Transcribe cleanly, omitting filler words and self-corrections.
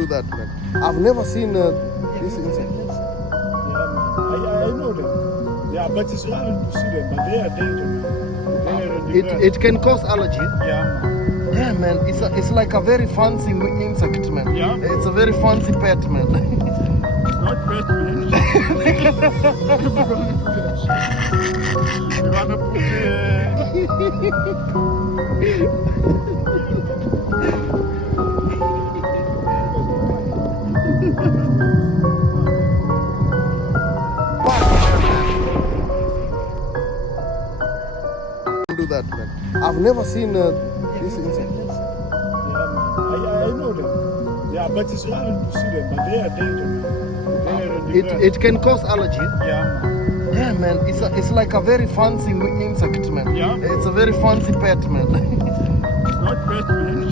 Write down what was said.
do that, man. I've never seen this insect. Yeah, I know them. Yeah, but it's hard to see them, but they are dangerous. It can cause allergy. Yeah. Yeah, man. It's like a very fancy insect, man. Yeah. It's a very fancy pet, man. It's not pet, man. You wanna put Do that, man. I've never seen this insect. Yeah, I know them. Yeah, but it's hard to see them, but they are dangerous. It can cause allergy. Yeah. Yeah, man. It's like a very fancy insect, man. Yeah. It's a very fancy pet, man. It's not pet, man.